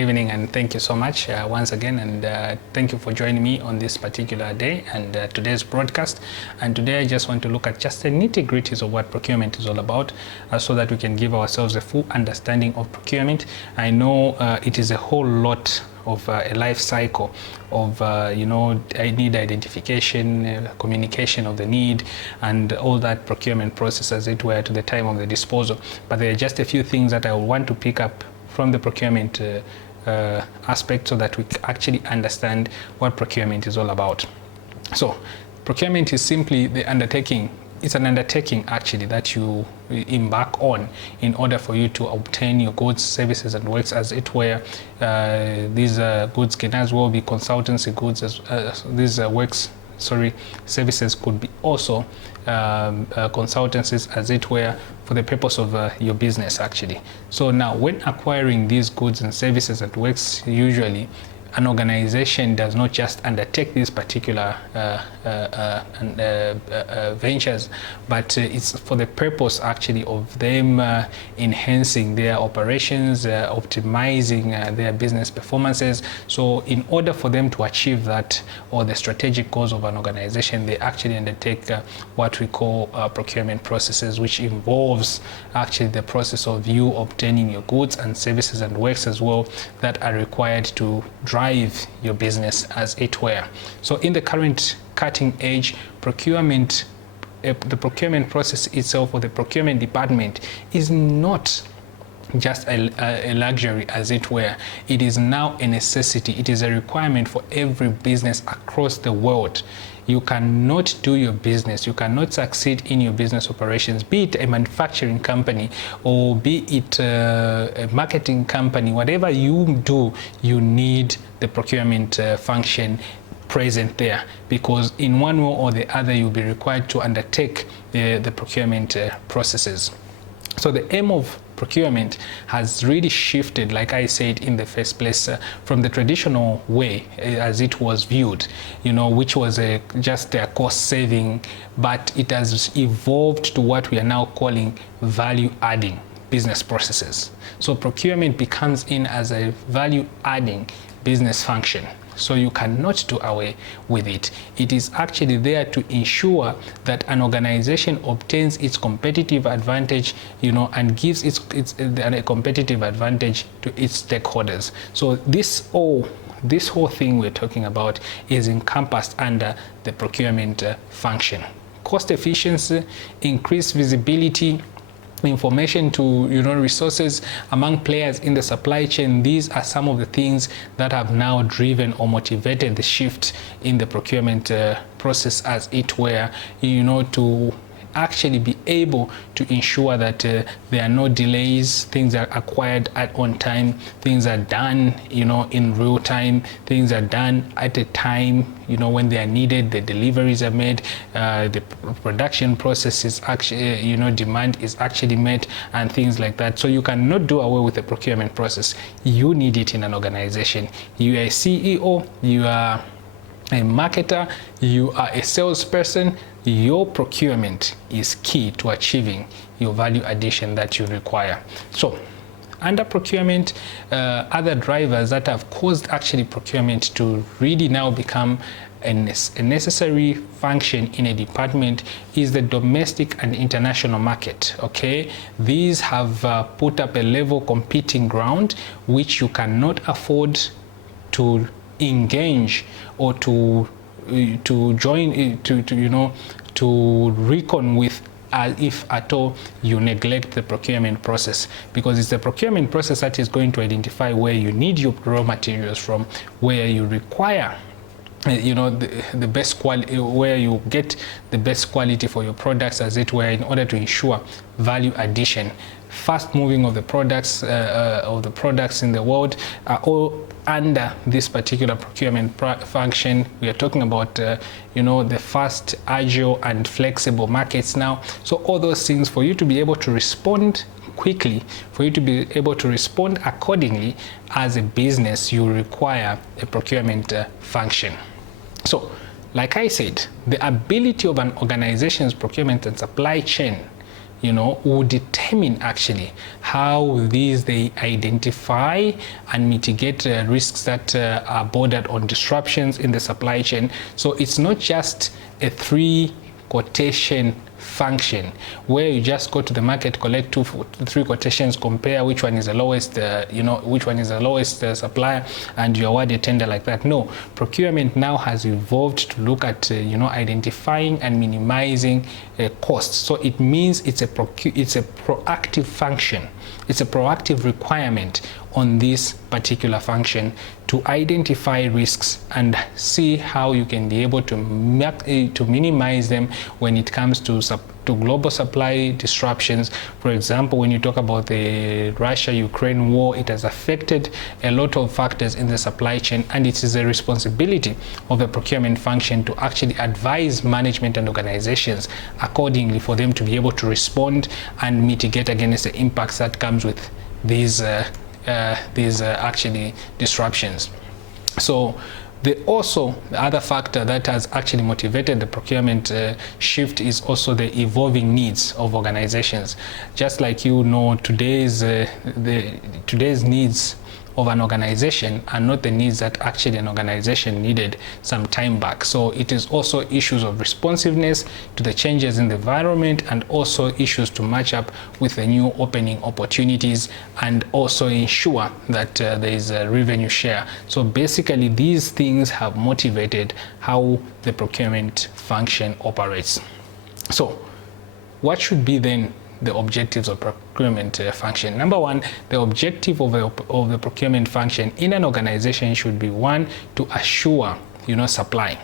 Good evening, and thank you so much once again, and thank you for joining me on this particular day and today's broadcast. And today I just want to look at just the nitty-gritties of what procurement is all about, so that we can give ourselves a full understanding of procurement. I know it is a whole lot of a life cycle of need identification, communication of the need, and all that procurement process, as it were, to the time of the disposal. But there are just a few things that I want to pick up from the procurement aspect, so that we actually understand what procurement is all about. So procurement is simply the undertaking. It's an undertaking actually that you embark on in order for you to obtain your goods, services and works, as it were. These goods can as well be consultancy goods, services could be also consultancies, as it were, for the purpose of your business actually. So now, when acquiring these goods and services and works, usually an organization does not just undertake these particular ventures, but it's for the purpose actually of them enhancing their operations, optimizing their business performances. So in order for them to achieve that, or the strategic goals of an organization, they actually undertake what we call procurement processes, which involves actually the process of you obtaining your goods and services and works as well that are required to drive your business, as it were. So in the current cutting edge procurement, the procurement process itself, or the procurement department, is not just a luxury, as it were. It is now a necessity. It is a requirement for every business across the world. You cannot do your business, you cannot succeed in your business operations, be it a manufacturing company or be it a marketing company. Whatever you do, you need the procurement function present there, because in one way or the other you'll be required to undertake the procurement processes. So the aim of procurement has really shifted, like I said in the first place, from the traditional way as it was viewed, which was just a cost saving, but it has evolved to what we are now calling value adding business processes. So procurement becomes in as a value adding business function. So you cannot do away with it. It is actually there to ensure that an organization obtains its competitive advantage, and gives a competitive advantage to its stakeholders. So this whole thing we're talking about is encompassed under the procurement function. Cost efficiency, increased visibility, information to resources among players in the supply chain. These are some of the things that have now driven or motivated the shift in the procurement process, as it were, to actually be able to ensure that there are no delays, things are acquired on time, things are done in real time, things are done at a time when they are needed, the deliveries are made, the production process is actually demand is actually met, and things like that. So you cannot do away with the procurement process. You need it in an organization. You are a CEO, you are a marketer, you are a salesperson. Your procurement is key to achieving your value addition that you require. So under procurement, other drivers that have caused actually procurement to really now become a necessary function in a department is the domestic and international market. Okay, these have put up a level competing ground which you cannot afford to engage or to join, to reckon with, if at all you neglect the procurement process, because it's the procurement process that is going to identify where you need your raw materials from, where you require the best quality, where you get the best quality for your products, as it were, in order to ensure value addition. Fast moving of the products in the world are all under this particular procurement function. We are talking about the fast, agile and flexible markets now. So all those things, for you to be able to respond quickly, for you to be able to respond accordingly as a business, you require a procurement function. So like I said, the ability of an organization's procurement and supply chain will determine actually how they identify and mitigate risks that are bordered on disruptions in the supply chain. So it's not just a 3 quotation function where you just go to the market, collect 2-3 quotations, compare which one is the lowest, which one is the lowest supplier, and you award a tender like that. No, procurement now has evolved to look at identifying and minimizing costs. So it means it's a proactive function. It's a proactive requirement on this particular function to identify risks and see how you can be able to minimize them when it comes to global supply disruptions. For example, when you talk about the Russia-Ukraine war, it has affected a lot of factors in the supply chain, and it is a responsibility of the procurement function to actually advise management and organizations accordingly for them to be able to respond and mitigate against the impacts that comes with these actually disruptions. So the other factor that has actually motivated the procurement shift is also the evolving needs of organizations. Just like today's needs of an organization are not the needs that actually an organization needed some time back. So it is also issues of responsiveness to the changes in the environment, and also issues to match up with the new opening opportunities, and also ensure that there is a revenue share. So basically these things have motivated how the procurement function operates. So what should be then the objectives of procurement function? Number one, the objective of the procurement function in an organization should be, one, to assure supply.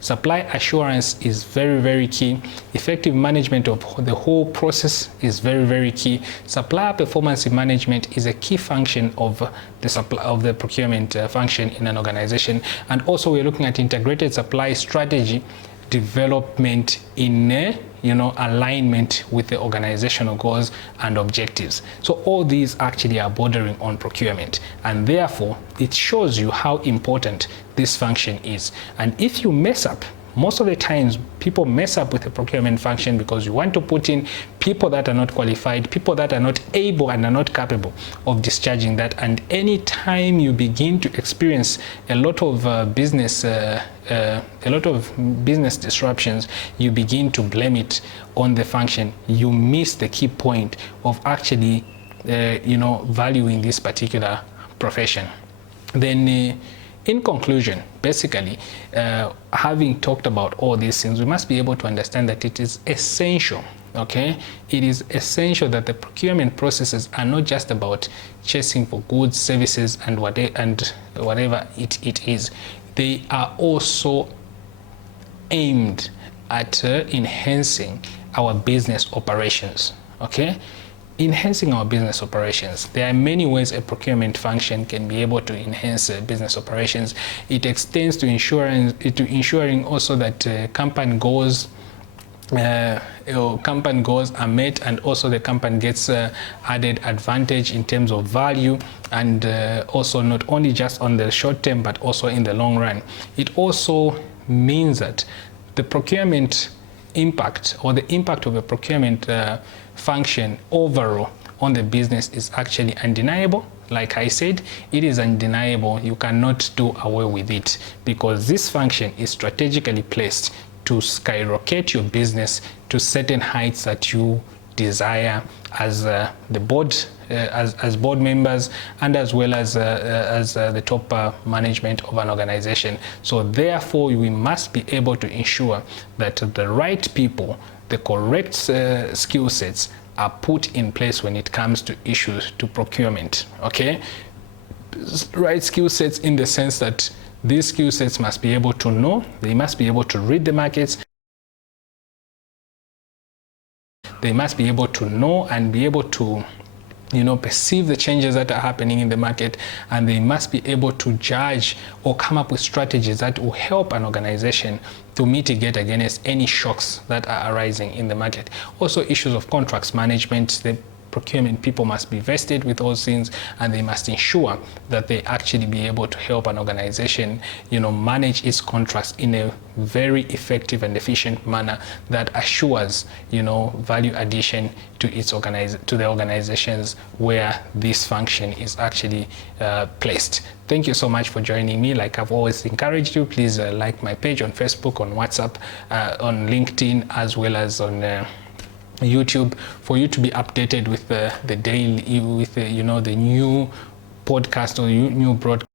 Supply assurance is very, very key. Effective management of the whole process is very, very key. Supplier performance management is a key function of the procurement function in an organization. And also we're looking at integrated supply strategy development in alignment with the organizational goals and objectives. So all these actually are bordering on procurement, and therefore it shows you how important this function is. And if you mess up, most of the times people mess up with the procurement function because you want to put in people that are not qualified, people that are not able and are not capable of discharging that. And any time you begin to experience a lot of business disruptions, you begin to blame it on the function. You miss the key point of actually valuing this particular profession. Then in conclusion, basically, having talked about all these things, we must be able to understand that it is essential, okay? It is essential that the procurement processes are not just about chasing for goods, services, and whatever it is. They are also aimed at enhancing our business operations, okay? Enhancing our business operations. There are many ways a procurement function can be able to enhance business operations. It extends to ensuring also that company goals are met, and also the company gets added advantage in terms of value, and also not only just on the short term but also in the long run. It also means that the procurement impact, or the impact of a procurement function overall on the business, is actually undeniable. Like I said, it is undeniable. You cannot do away with it, because this function is strategically placed to skyrocket your business to certain heights that you desire as the board, as board members, and as well as the top management of an organization. So therefore, we must be able to ensure that the right people, the correct skill sets are put in place when it comes to issues to procurement, okay? Right skill sets in the sense that these skill sets must be able to know, they must be able to read the markets, they must be able to know and be able to perceive the changes that are happening in the market, and they must be able to judge or come up with strategies that will help an organization to mitigate against any shocks that are arising in the market. Also, issues of contracts management, the procurement people must be vested with those things, and they must ensure that they actually be able to help an organization, manage its contracts in a very effective and efficient manner that assures, value addition to the organizations where this function is actually placed. Thank you so much for joining me. Like I've always encouraged you, please like my page on Facebook, on WhatsApp, on LinkedIn, as well as on YouTube, for you to be updated with the daily, with the new podcast or new broadcast